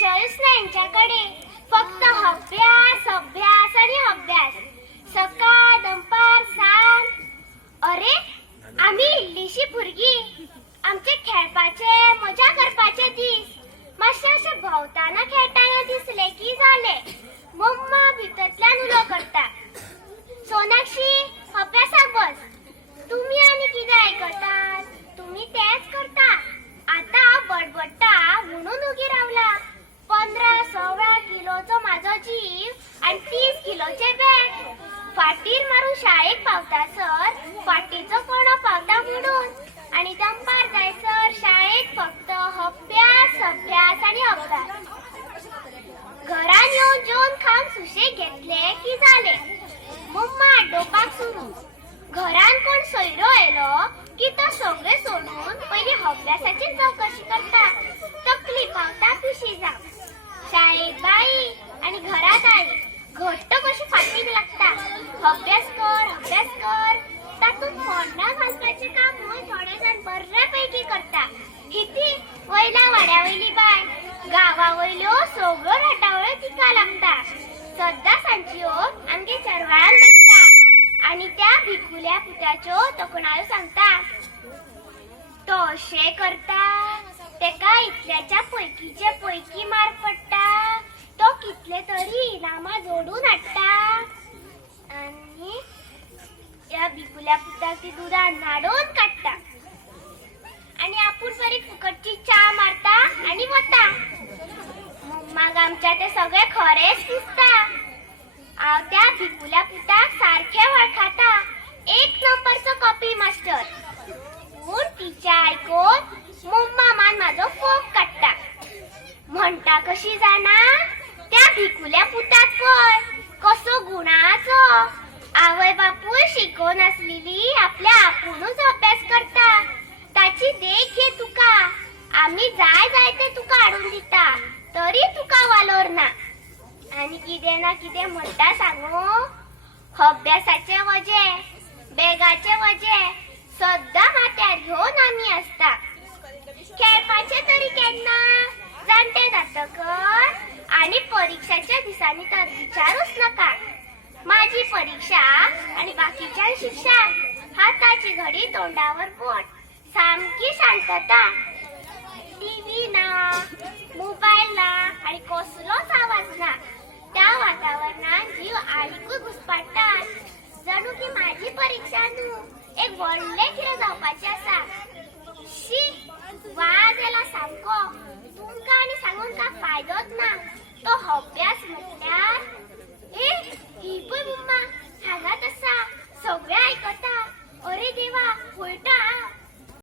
विषयच नाही यांच्याकडे. फक्त अभ्यास अभ्यास आणि अभ्यास. सकाळ दंपार सांग. अरे आम्ही इल्लीशी भुरगी. आमचे खेळपाचे मजा करपाचे दीस मातशे अशे भोवताना खेळताना दिसले की झाले. मम्मा भितरतल्यान उलो करता. सोनाक्षी अभ्यासाक बस. तुम्ही आणि कितें आयकतात? तुम्ही तेच करता. आता बडबडटा म्हणून उगी रावला. 15-16 किलोचो माझो जीव आणि 30 किलोचे बॅग. फाटीर मारून शाळेक पावतासर फाटीचो कोणो पावता म्हणून. आणि दंपार जायसर शाळेक फक्त अभ्यास अभ्यास आणि अभ्यास. घरान येऊन जेवण खाऊन सुशेग घेतले की झाले. मम्मा डोपाक सुरू. घरान कोण सोयरो येलो की तो सगळे सोडून पहिले अभ्यासाची चौकशी करता. तकली पावता पिशी जाव. शाळेत बाई आणि घरात आई घट्ट कशी फाटीक लागता. अभ्यास कर. तातून फोडणा घालपाचे काम थोडे जण बऱ्यापैकी करता. किती वयला वाड्यावयली बाय गावा वयल्यो सगळ्यो रटावळ्यो तिका लागता. सद्दा सांजच्यो आमगे चरवाळान बसता आणि त्या भिकुल्या पुताच्यो तोखणायो सांगता. तो अशें करता तेका इतल्याच्या पैकीचे पैकी मार्क पडटा. तो कितले तरी इनामां जोडून हाडटा आणि या भिकुल्या पुताक ती दुधान नाडून काडटा. आणि आपूण बरी फुकटची च्या मारता आणि वता. मम्माक आमच्या ते सगळे खरेच दिसता. हांव त्या भिकुल्या पुताक सारखे वळखाता. 1 नंबरचो कॉपी मास्टर. पूण तिच्या आयकून मम्मा मान म्हाजो फोग काडटा. म्हणटा कशी जाणा त्या भिकुल्या पुताक पळय कसो गुणाचो. आवय बापूय शिकोवन आसलेली आपल्या आपुणूच अभ्यास करता. ताची देख घे तुका. आम्ही जाय ते तुका हाडून दिता तरी तुका वालोर ना. आणि कितें ना कितें म्हणटा सांगू. अभ्यासाचे वजे बेगाचे वजे सद्दां माथ्यार घेवन आमी आसता. खेळपाचे तरी केन्ना जाणटे जातकर. आणि परीक्षाच्या दिसांनी तर विचारूच नका. माझी परीक्षा आणि बाकीच्या शिक्षा. हाताची घडी तोंडावर बोट. सामकी शांतता. टीव्ही ना मोबाईल ना आणि कसलोच आवाज ना. त्या वातावरणात जीव आडीकूच घुसपाटा. जणू की माझी परीक्षा न्हू एक व्हडले कितें जावपाचे आसा. शी वाज येला सामको. तुमकां आनी सांगून काय फायदोच ना. तो अभ्यास म्हटल्यार ही